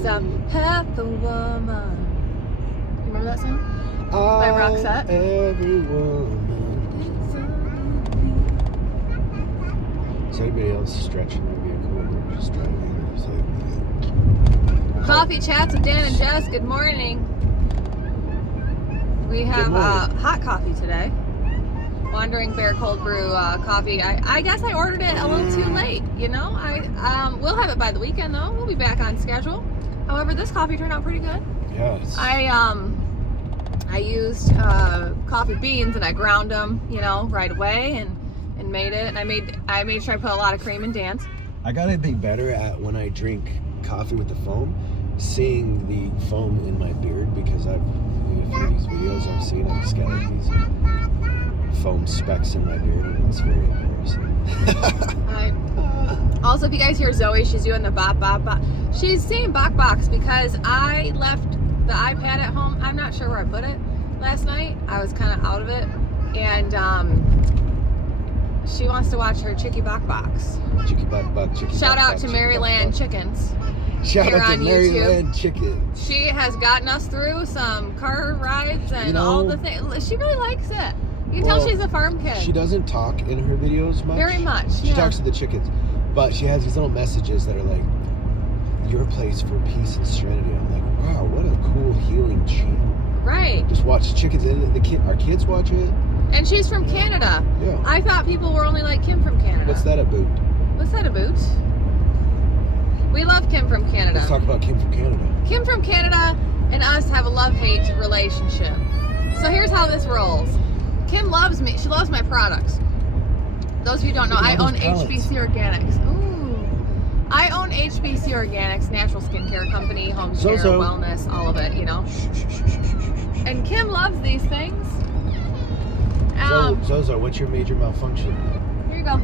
'Cause I'm half a woman. You remember that song? By Roxette? Every woman. Is anybody else stretching their vehicle when they're just driving? It's like... Coffee chats with Dan and Jes. Good morning. We have hot coffee today. Wandering Bear cold brew coffee. I guess I ordered it a little too late. You know, we'll have it by the weekend though. We'll be back on schedule. However, this coffee turned out pretty good. Yes. I used coffee beans and I ground them, you know, right away and made it. And I made sure I put a lot of cream in Dan's. I gotta be better at when I drink coffee with the foam, seeing the foam in my beard, because a few of these videos I've seen, I've just got like these foam specks in my beard, and it's very embarrassing. Also, if you guys hear Zoe, she's doing the bop bop bop. She's saying bok box because I left the iPad at home. I'm not sure where I put it last night. I was kind of out of it, and she wants to watch her Chicky Bok Box. Chicky Bok Bok, Chicky Shout Bok out Bok, to Chicky Maryland Bok Bok. Chickens. Shout out to on Maryland YouTube. Chicken. She has gotten us through some car rides and all the things. She really likes it. You can tell she's a farm kid. She doesn't talk in her videos much. Very much. She talks to the chickens, but she has these little messages that are like, "Your place for peace and serenity." I'm like, wow, what a cool healing channel. Right. Just watch the chickens, and our kids watch it. And she's from Canada. Yeah. I thought people were only like Kim from Canada. What's that about? What's that about? We love Kim from Canada. Let's talk about Kim from Canada. Kim from Canada and us have a love-hate relationship. So here's how this rolls. Kim loves me. She loves my products. Those of you who don't know, I own HBC Organics. Ooh. I own HBC Organics, natural skincare company, home care, wellness, all of it, you know. And Kim loves these things. Zozo, what's your major malfunction? Here you go.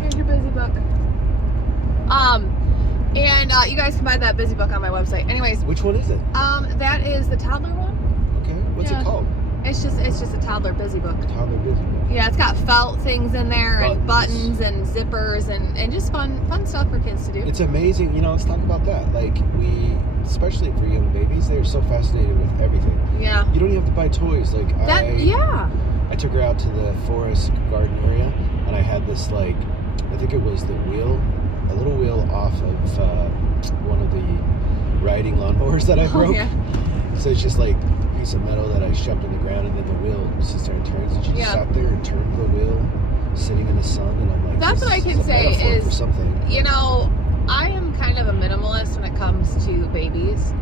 Here's your busy book. And you guys can buy that busy book on my website. Anyways. Which one is it? That is the toddler one. Okay. What's it called? It's just a toddler busy book. Toddler busy book. Yeah, it's got felt things in there and buttons and zippers and just fun stuff for kids to do. It's amazing. You know, let's talk about that. Like especially for young babies, they're so fascinated with everything. Yeah. You don't even have to buy toys. Like I took her out to the forest garden area, and I had this I think it was a little wheel off of one of the riding lawnmowers that I broke. Oh, yeah. So it's just like a piece of metal that I shoved in the ground, and then the wheel just started turning. So she just sat there and turned the wheel, sitting in the sun, and I'm like, that's what I can say is, something. You know, I am kind of a minimalist when it comes to babies.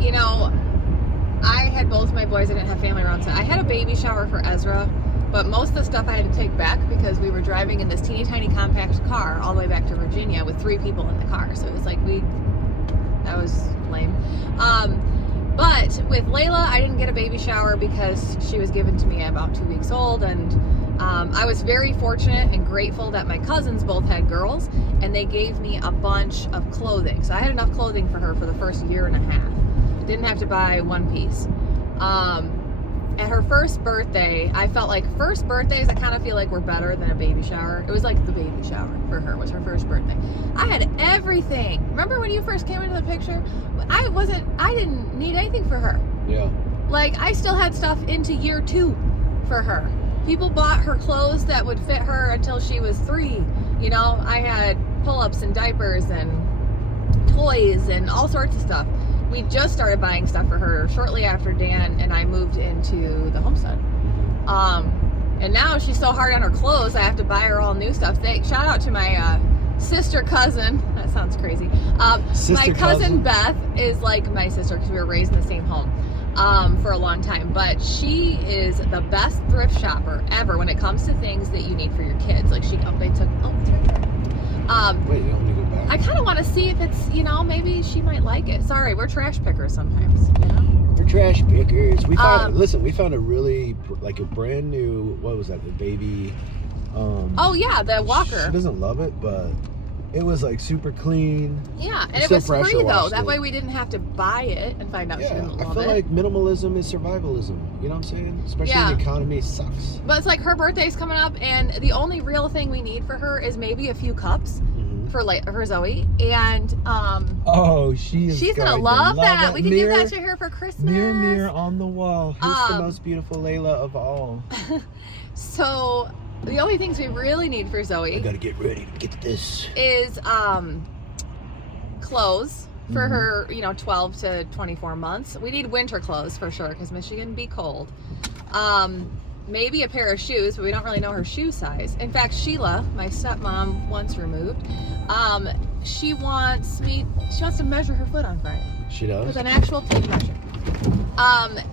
You know, I had both my boys. I didn't have family around, so I had a baby shower for Ezra, but most of the stuff I had to take back because we were driving in this teeny tiny compact car all the way back to Virginia with 3 people in the car. So it was like that was lame. But with Layla, I didn't get a baby shower because she was given to me at about 2 weeks old, and I was very fortunate and grateful that my cousins both had girls, and they gave me a bunch of clothing. So I had enough clothing for her for the first year and a half. Didn't have to buy one piece. At her first birthday, I felt like first birthdays, I kind of feel like were better than a baby shower. It was like the baby shower for her was her first birthday. I had everything. Remember when you first came into the picture? I didn't need anything for her. Yeah. Like, I still had stuff into year 2 for her. People bought her clothes that would fit her until she was 3. You know, I had pull-ups and diapers and toys and all sorts of stuff. We just started buying stuff for her shortly after Dan and I moved into the Homestead. And now she's so hard on her clothes, I have to buy her all new stuff. Shout out to my sister cousin. That sounds crazy. My cousin Beth is like my sister because we were raised in the same home for a long time. But she is the best thrift shopper ever when it comes to things that you need for your kids. Like it's right there. Wait, you want me to go back? I kind of want to see if it's, you know, maybe she might like it. Sorry, we're trash pickers sometimes, you know? We're trash pickers. We found, we found a really, like a brand new, what was that, the baby, oh yeah, the walker. She doesn't love it, but it was like super clean. Yeah, and it was free though. That way we didn't have to buy it and find out she didn't love it. I feel like minimalism is survivalism. You know what I'm saying? Especially when the economy sucks. But it's like her birthday's coming up, and the only real thing we need for her is maybe a few cups for Zoe, and oh, she's gonna love that. We can give that to her for Christmas. Mirror on the wall. Who's the most beautiful Layla of all? So the only things we really need for Zoe, I gotta get ready to get to this, is clothes for her, 12 to 24 months. We need winter clothes for sure because Michigan be cold. Maybe a pair of shoes, but we don't really know her shoe size. In fact, Sheila, my stepmom, once removed, she wants to measure her foot on Friday. She does? With an actual tape measure.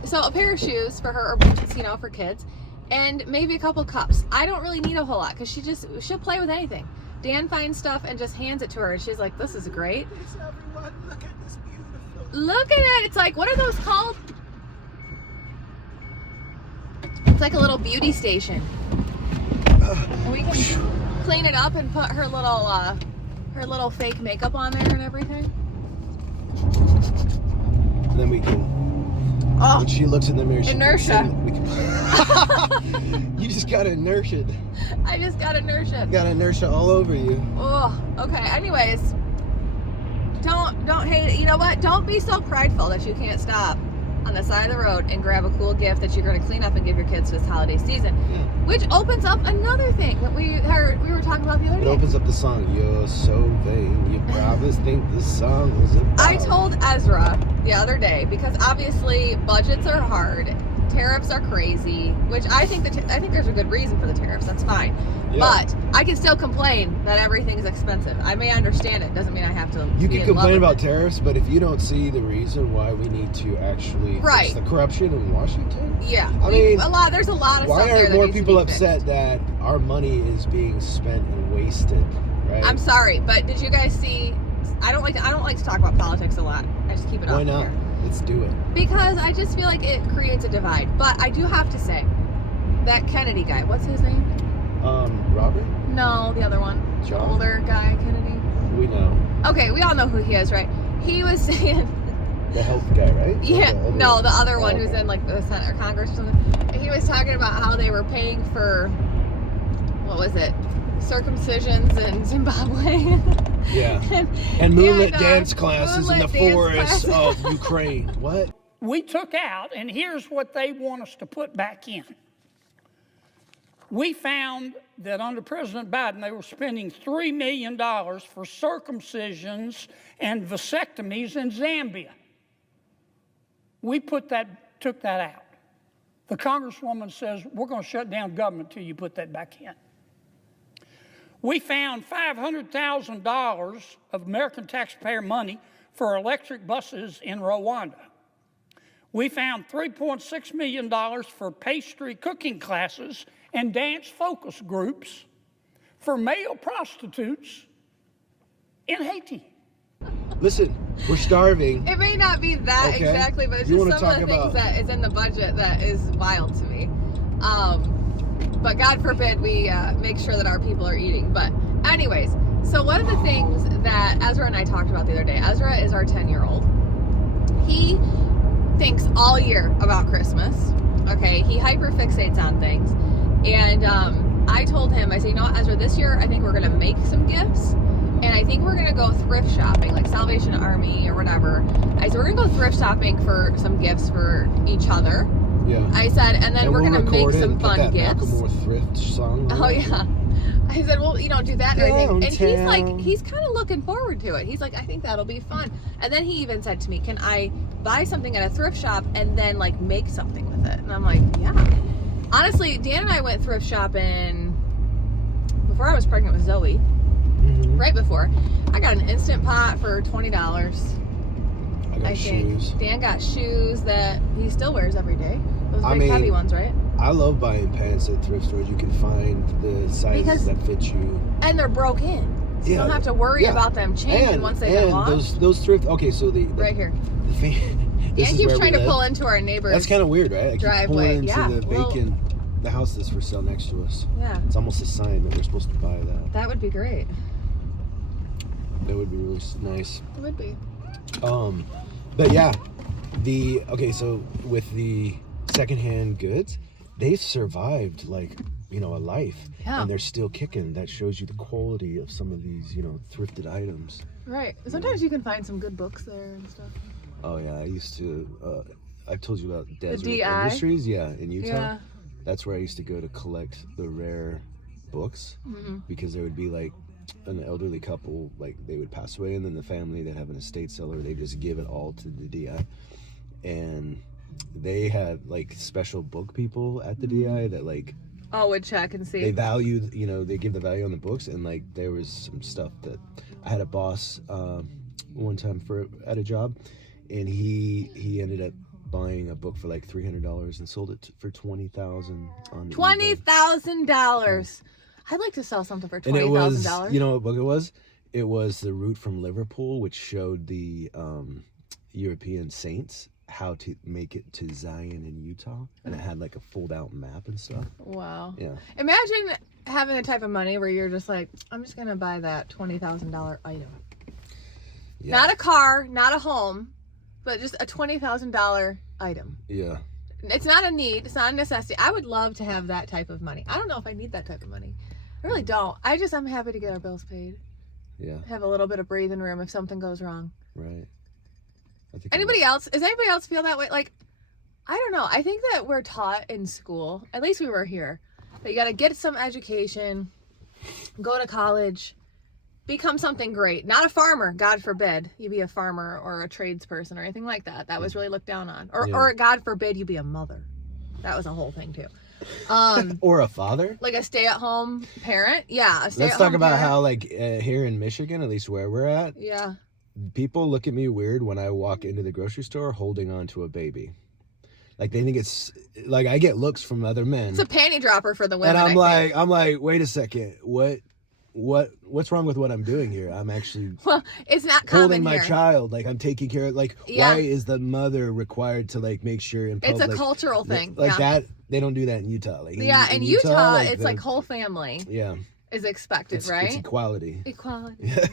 So a pair of shoes for her, or boots, for kids, and maybe a couple cups. I don't really need a whole lot because she'll play with anything. Dan finds stuff and just hands it to her, and she's like, "This is great." Everyone, look at this beautiful. Look at it. It's like, what are those called? It's like a little beauty station. And we can clean it up and put her little fake makeup on there and everything. And then we can. When she looks in the mirror, inertia. You just got inertia. I just got inertia. Got inertia all over you. Oh, okay. Anyways, don't hate it. You know what? Don't be so prideful that you can't stop on the side of the road and grab a cool gift that you're going to clean up and give your kids this holiday season. Yeah. Which opens up another thing that we were talking about the other day. It opens up the song, "You're so vain, you probably think this song was about." I told Ezra the other day, because obviously budgets are hard, tariffs are crazy, which I think there's a good reason for the tariffs, that's fine. Yeah. But I can still complain that everything's expensive. I may understand it, doesn't mean I have to. You can complain about tariffs, but if you don't see the reason why we need to actually fix the corruption in Washington, there's a lot of stuff there. Why are more people upset that our money is being spent and wasted? Right? I'm sorry, but did you guys see? I don't like to talk about politics a lot. I just keep it off. Why not? Here. Let's do it. Because I just feel like it creates a divide. But I do have to say, that Kennedy guy, what's his name? Robert? No, the other one. John? The older guy, Kennedy. We know. Okay, we all know who he is, right? He was saying... The health guy, right? Yeah, the other one who's in like the Senate or Congress or something. He was talking about how they were paying for, what was it? Circumcisions in Zimbabwe. Yeah. and moonlit dance classes in the forests of Ukraine. What? We took out, and here's what they want us to put back in. We found that under President Biden, they were spending $3 million for circumcisions and vasectomies in Zambia. We took that out. The Congresswoman says, we're going to shut down government till you put that back in. We found $500,000 of American taxpayer money for electric buses in Rwanda. We found $3.6 million for pastry cooking classes and dance focus groups for male prostitutes in Haiti. Listen, we're starving. It may not be that exactly, but it's just some of the things that is in the budget that is wild to me. But God forbid we make sure that our people are eating. But anyways, so one of the things that Ezra and I talked about the other day, Ezra is our 10-year-old. He thinks all year about Christmas. Okay, he hyperfixates on things. And I told him, I said, you know what, Ezra, this year I think we're going to make some gifts. And I think we're going to go thrift shopping, like Salvation Army or whatever. I said, we're going to go thrift shopping for some gifts for each other. Yeah. I said, and then we're going to make some fun gifts. Macklemore thrift song. Oh, yeah. I said, well, do that and everything. And he's kind of looking forward to it. He's like, I think that'll be fun. And then he even said to me, can I buy something at a thrift shop and then like make something with it? And I'm like, yeah. Honestly, Dan and I went thrift shopping before I was pregnant with Zoe. Mm-hmm. Right before. I got an Instant Pot for $20. I got shoes. Dan got shoes that he still wears every day. Those big heavy ones, right? I love buying pants at thrift stores. You can find the sizes that fit you. And they're broke in. So you don't have to worry about them changing once they get lost. Those thrift, okay, so right here. Dan keeps trying to pull into our neighbor's That's kind of weird, right? I keep driveway. Pulling into the house that's for sale next to us. Yeah. It's almost a sign that we're supposed to buy that. That would be great. That would be really nice. It would be. But yeah, so with the secondhand goods, they've survived like a life, Yeah. and they're still kicking. That shows you the quality of some of these, thrifted items. Right. Sometimes you can find some good books there and stuff. Oh yeah, I used to. I've told you about Desert DI? Industries, in Utah. Yeah. That's where I used to go to collect the rare books, because there would be like an elderly couple, like they would pass away, and then the family that have an estate seller, they just give it all to the DI, and they had like special book people at the DI that like Would check and see. they value, they give the value on the books, and like there was some stuff that I had a boss one time at a job, and he ended up buying a book for like $300 and sold it for $20,000 on $20,000. I'd like to sell something for $20,000. And it was, you know what book it was? It was The Route from Liverpool, which showed the European saints how to make it to Zion in Utah, and it had like a fold out map and stuff. Wow. Yeah. Imagine having the type of money where you're just like, I'm just gonna buy that $20,000 item. Yeah. Not a car, not a home, but just a $20,000 item. Yeah. It's not a need, it's not a necessity. I would love to have that type of money. I don't know if I need that type of money. I really don't. I'm happy to get our bills paid. Yeah. Have a little bit of breathing room if something goes wrong. Right. Does anybody else feel that way? Like, I don't know. I think that we're taught in school, at least we were here, that you got to get some education, go to college, become something great. Not a farmer, God forbid you be a farmer or a tradesperson or anything like that. That was really looked down on. Or God forbid you be a mother. That was a whole thing too. Or a father. Like a stay-at-home parent. Yeah, a stay-at-home Let's talk about parent. how like here in Michigan, at least where we're at, Yeah. people look at me weird when I walk into the grocery store holding on to a baby. Like they think it's like I get looks from other men. It's a panty dropper for the women. And I'm like, wait a second, what's wrong with what I'm doing here? I'm actually it's not common holding my here. child, like I'm taking care of, like why is the mother required to like make sure in public? It's a cultural thing. Like that, they don't do that in Utah. Like in Utah it's like whole family. Yeah. Is expected, right? It's equality. Equality. Yeah.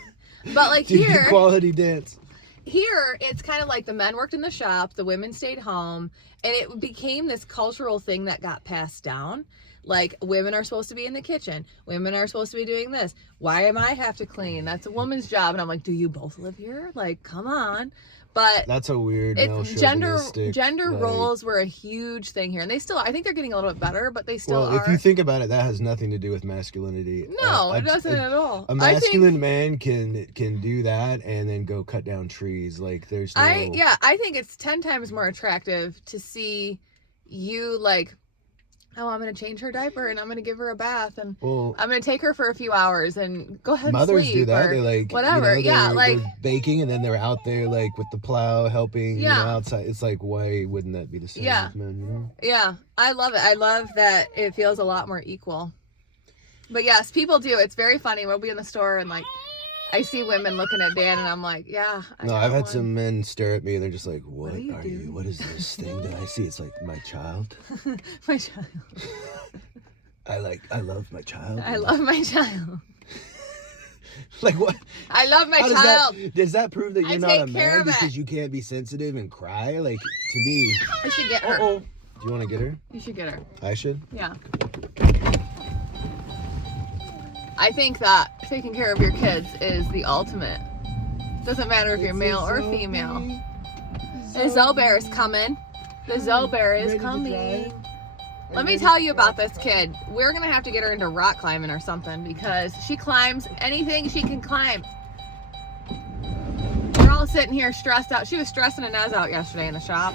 But like here, equality dance. Here, it's kind of like the men worked in the shop, the women stayed home, and it became this cultural thing that got passed down. Like, women are supposed to be in the kitchen. Women are supposed to be doing this. Why am I have to clean? That's a woman's job. And I'm like, do you both live here? Like, come on. But that's a weird gender like, roles were a huge thing here, and I think they're getting a little bit better, but they still are. If you think about it, that has nothing to do with masculinity. No, it doesn't at all. A masculine man can do that and then go cut down trees. Like there's no. I think it's 10 times more attractive to see you like, oh, I'm going to change her diaper and I'm going to give her a bath and I'm going to take her for a few hours and go ahead and sleep. Mothers do that. They're like, whatever. They're baking and then they're out there like with the plow helping outside. It's like, why wouldn't that be the same with men, Yeah, I love it. I love that it feels a lot more equal. But yes, people do. It's very funny. We'll be in the store and like, I see women looking at Dan and I'm like, yeah. I've had some men stare at me and they're just like, what are you? What is this thing that I see? It's like my child. My child. I love my child. I love my child. Like what? I love my child. Does that prove that you're not a man because you can't be sensitive and cry? Like to me. I should get her. Do you want to get her? You should get her. I should? Yeah. I think that taking care of your kids is the ultimate. Doesn't matter if you're male or female. The Zobear is coming. The Zobear is coming. Let me tell you about this kid. We're going to have to get her into rock climbing or something because she climbs anything she can climb. We're all sitting here stressed out. She was stressing Inez out yesterday in the shop.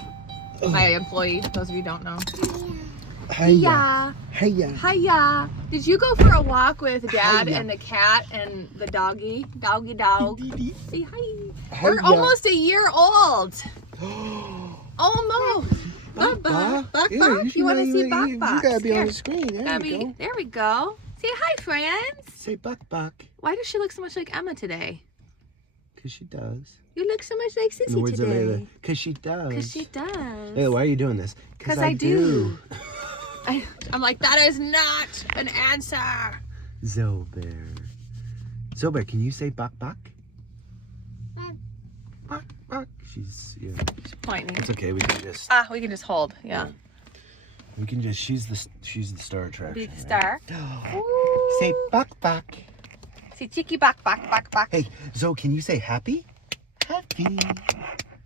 My employee, those of you who don't know. Hiya. Hiya. Did you go for a walk with Dad and the cat and the doggy? Doggy dog. Say hi. We're almost a year old. Almost. Buck. You want to see Buck? You gotta be on the screen. There we go. Say hi, friends. Say Buck. Why does she look so much like Emma today? Because she does. You look so much like Sissy today. Because she does. Because she does. Layla, why are you doing this? Because I do. I'm like, that is not an answer. Zobear, can you say Buck? Buck. She's pointing. It's okay. We can just. We can just hold. Yeah. We can just, she's the star attraction. Be the star. Say bak bak. Say cheeky bak bak bak bak. Hey, Zoe, can you say happy? Happy.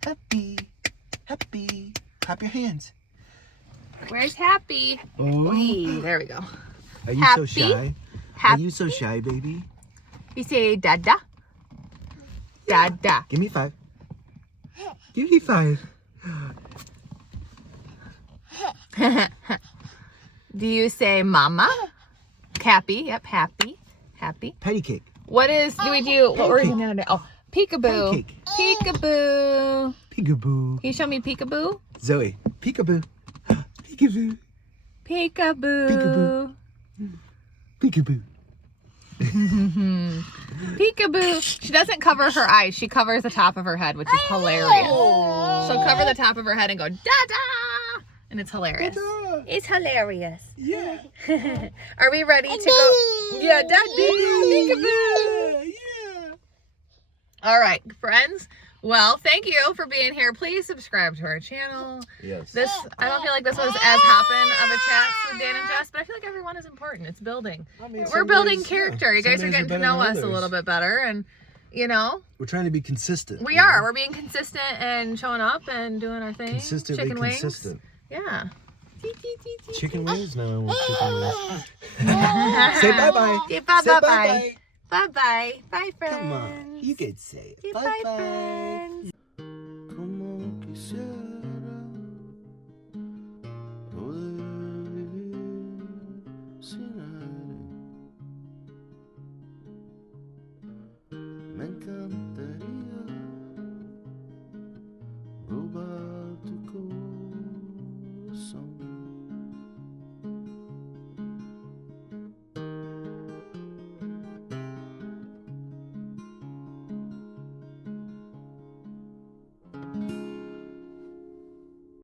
Happy. Happy. Clap your hands. Where's Happy? Oh. Wee, there we go. Are you Happy? so shy? Happy. Are you so shy, baby? You say dada. Dada. Give me 5. Give me 5. Do you say mama? Happy. Yep, happy. Happy. Patty cake. What do we do? What were we gonna do? Oh, peekaboo. Pancake. Peekaboo. Peekaboo. Can you show me peekaboo? Zoe. Peekaboo. Peekaboo. Peekaboo. Peekaboo. Peekaboo. She doesn't cover her eyes. She covers the top of her head, which is hilarious. She'll cover the top of her head and go, da-da! And it's hilarious. Da-da. It's hilarious. Yeah. Are we ready to go? Yeah, da-da! Peekaboo! Yeah. All right, friends. Well, thank you for being here. Please subscribe to our channel. Yes. I don't feel like this was as hoppin' of a chat with Dan and Jes, but I feel like everyone is important. It's building. I mean, We're some building days, character. yeah, You guys some are days getting to better know than us a others. little bit better, and you know, We're trying to be consistent. we you know? are. We're being consistent and showing up and doing our thing. Consistently Chicken wings. consistent. Yeah. Chicken wings? No, I want chicken wings. Say bye-bye. Say bye Say bye bye. bye-bye. Bye bye. Bye friends. Come on. You can say it. Say Bye-bye. bye friends. Como que sea.